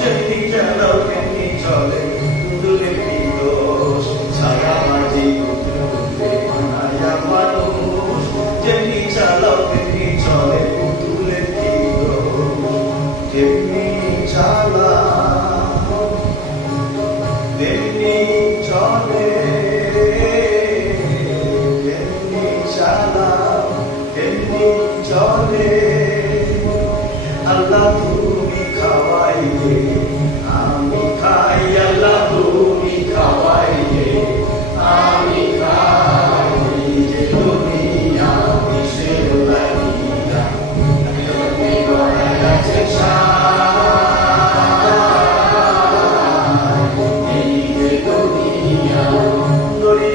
যেমনি চালাও তেমনি চলে পুতুলের দোষ ছায়া মাঝি পুতুলে বানায়া মানুষ যেমনি চালাও তেমনি চলে পুতুলের দোষ যেমনি চালাও তেমনি চলে তেমনি চালাও তেমনি চলে আল্লাহ তুমি খাওয়াইলে আমি খাই আল্লাহ তুমি খাওয়াইলে আমি খাই যে দুনিয়া কিসের লাগিয়া তুমি গড়াইয়াছে এই যে দুনিয়া দরিয়া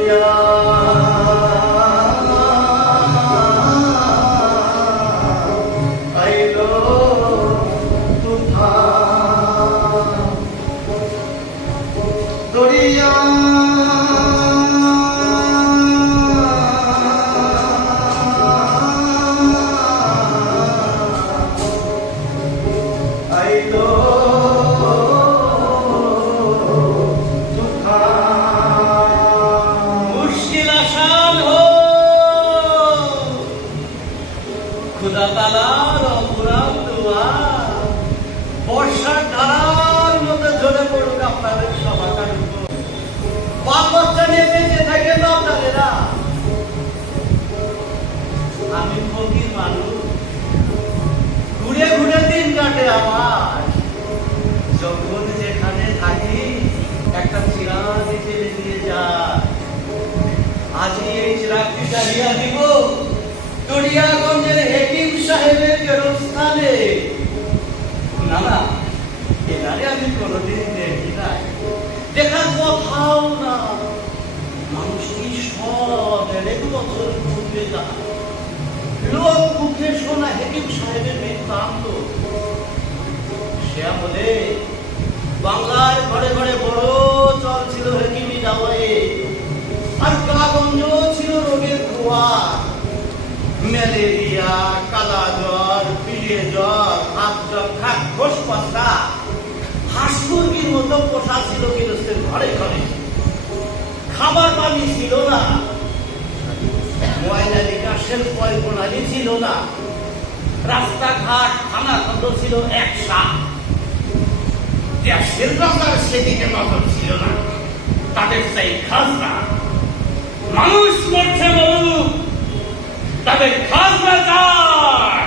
দরিয়া আইলো মুশকিল আসান হো খুদা তাআলার অপরাধ দোয়া বর্ষার ধারার মতো ঝরে পড়ুক আপনাদের সমাজের উপর বাল বাচ্চা নিয়ে বেঁচে থাকে না আপনারা আমি ফকির মানুষ ঘুরে ঘুরে দিন কাটে আমার যখন যেখানে থাকি একটা চিরাগ ঠেলে দিয়ে যায় আজই এই চিরাগটি জ্বালিয়ে দিব দরিয়াগঞ্জের হেকিম সাহেবের গেরস্থানে না না এনারে আমি কোনোদিন দেখি নাই দেখার কথাও না মানুষ কি সব এক বছর ঘুরতে যায় লোক মুখে শোনা হেকিম সাহেবের বৃত্তান্ত সে আমলে বাংলার ঘরে ঘরে বড় চল ছিল হেকিমি দাওয়ায়ে আর কাগঞ্জ ছিল রোগের খোয়া ম্যালেরিয়া কালা জ্বর পিলে জ্বর হাত যক্ষা ঘোষ পাতা হাঁস মুরগির মতো পোষা ছিল গৃহস্থের ঘরে ঘরে খাবার পানি ছিল না ময়লা নিকাশের পয় প্রণালী ছিল না রাস্তাঘাট খানাখন্দ ছিল একসা দেশের রাস্তার সেদিকে নজর ছিল না তাদের সেই খাজনা মানুষ মরছে মরুক তাদের খাজনা চায়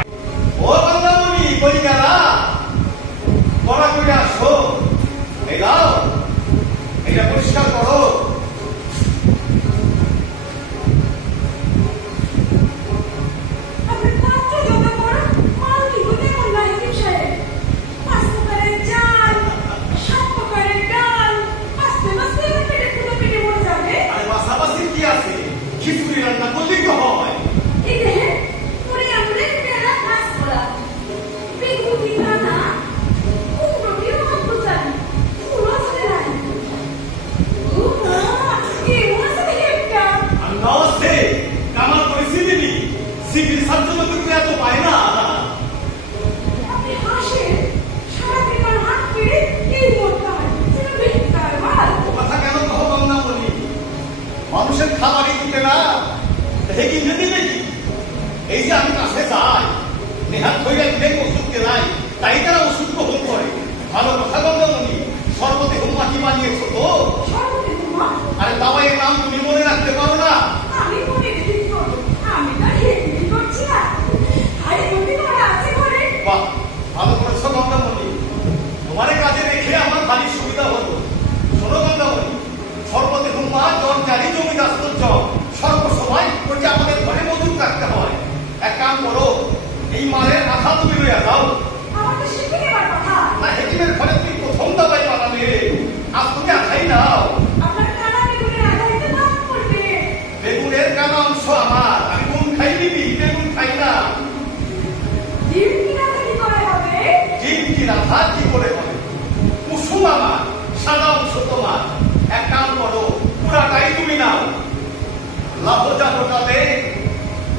ও বাংলামণি কলিকারা কড়া করে আসো এই দাও এটা পরিষ্কার করো খিচুড়ি রান্না করলেই তো হয় মানুষের খাবারই দিতে না দেখি যদি দেখি এই যে আমি কাছে যাই নেহাত হইয়া দিলে ওষুধ কেনাই তাই তারা ওষুধ গ্রহণ করে ভালো কথা গঙ্গামণি সর্বতে হুম্মাটি বানিয়েছ তো আরে দাওয়াইয়ের নাম তুমি মনে রাখতে পারো না আমি মনে রেখে আমি তো হেঁটে করছি না আরে তুমি তো আছে ঘরে বাহ ভালো করেছো গঙ্গামণি তোমার কাজে রেখে আমার ভারী সুবিধা হলো শোনো গঙ্গামণি সর্বতে হুম্মা জ্বর জারি জমি দাস্তর জ্বর সর্বসময় ওটা আমাদের ঘরে মজুদ রাখতে হয় এক কাম করো এই মালের মাথা তুমি লইয়া দাও আমাকে শিখে নেবার কথা না হেকিমের ঘরে তুমি প্রথম দাবাই বানাবে আজ তুমি আখাই নাও আপনার কানা বেগুনের আধারিতে নাম করবে বেগুনের কানা অংশ আমার আমি কোন খাই নিবি বেগুন খাই না ডিম কিনা কি করে হবে ডিম কি রাধা কি করে হবে কুসুম আমার সাদা অংশ তোমার এক কাম করো পুরাটাই তুমি নাও লাভজানতাতে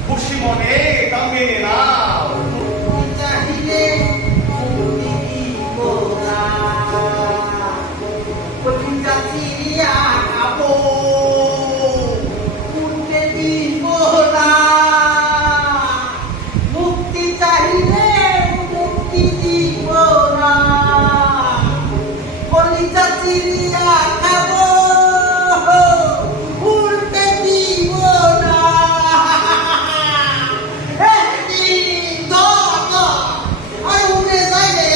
খুশি মনে এটা মেনে নাও চাহিলে কলিজা চিরিয়া খাবো, উঠতে দিব না। মুক্তি চাইলে মুক্তি দিব না। কলিজা চিরিয়া খাবো, উঠতে দিব না। আরে উঠে যাই রে,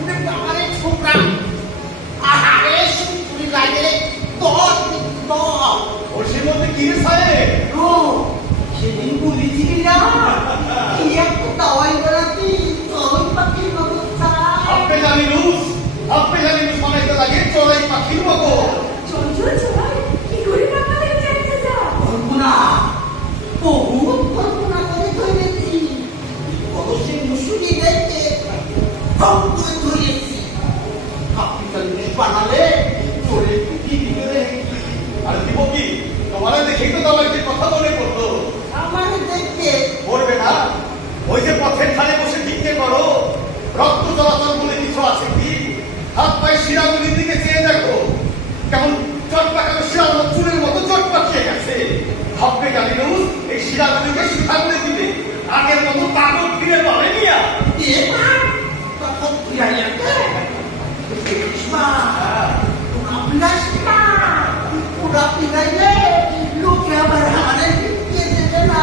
উঠে বাবারে ছোকরা। আরে শুকুরি লাগে দর দর। ওর মধ্যে কি রে সাহেব? ও সেদিন বলেছিলি না কি একটা দাওয়াই বেড়াতি চড়াই পাখির মতো আপনি জানি লুস বানাইতে লাগে চড়াই পাখির মতো। চল চল চল কি করে বাবা দেখে যেতে যা কল্পনা, বহুত কল্পনা করে ধরেছি। কত সে মুসুরি দেখতে কম করে ধরেছি। আপনি তাহলে বানালে চলে কি দিবে? আর দিব কি? তোমার দেখেই তো তোমার যে কথা মনে পড়লো। আমার দেখতে করবে না? ওই যে পথের ধারে বসে ভিক্ষে করো, রক্ত চলাচল বলে কিছু আছে কি? হাত পায়ে শিরাগুলির দিকে চেয়ে দেখো, কেমন চট পাকানো শিরা চুলের মতো চট পাকিয়ে গেছে। ভাববে জানি লুস এই শিরাগুলিকে শিখা করে দিবে, আগের মতো তাকত ফিরে পাবে নিয়া। দিয়ে তখন ফিরাইয়াকে কৃষ্ণা আপনার পুরা ফিরাইলে লোকে আবার আমাদের ফিরিয়ে দেবে না।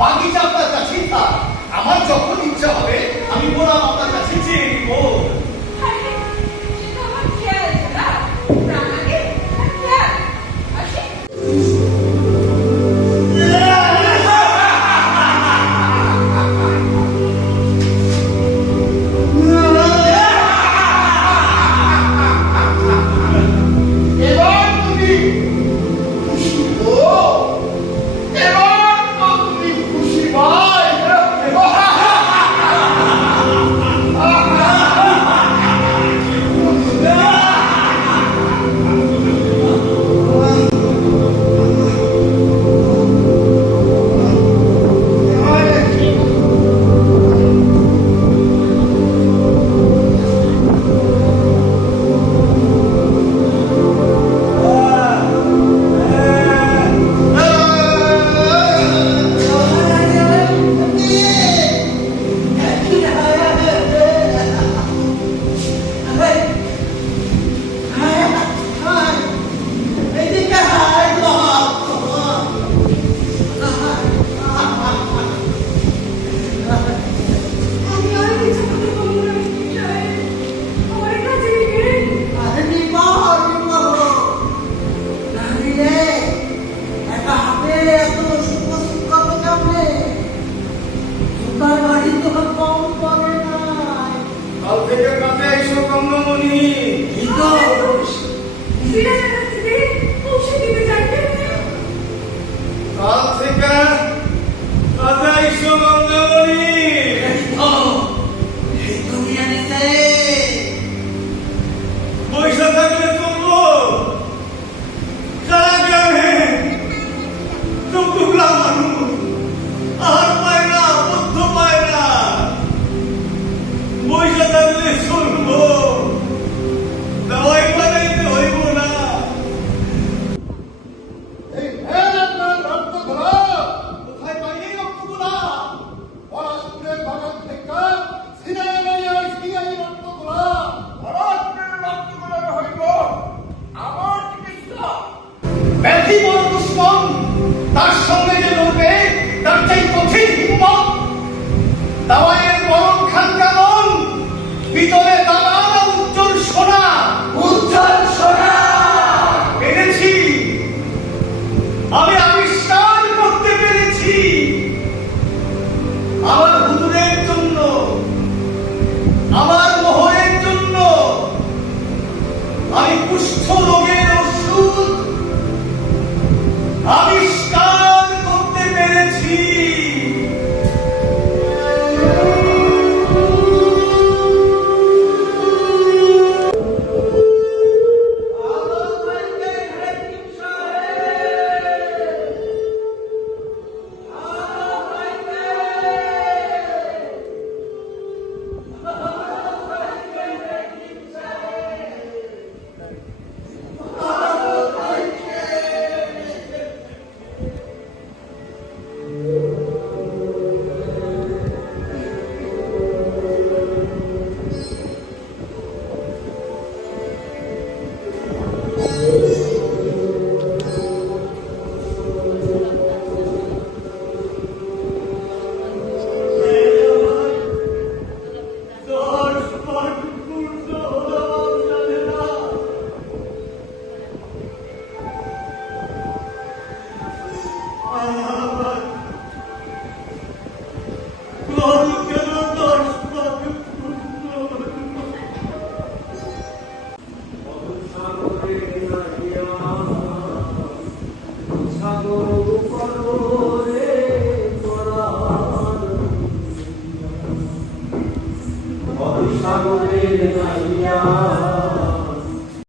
বাগিচা আপনার কাছেই থাক, আমার যখন ইচ্ছা হবে আমি গোলাম আপনার কাছে চেয়ে নিব। ভিতরে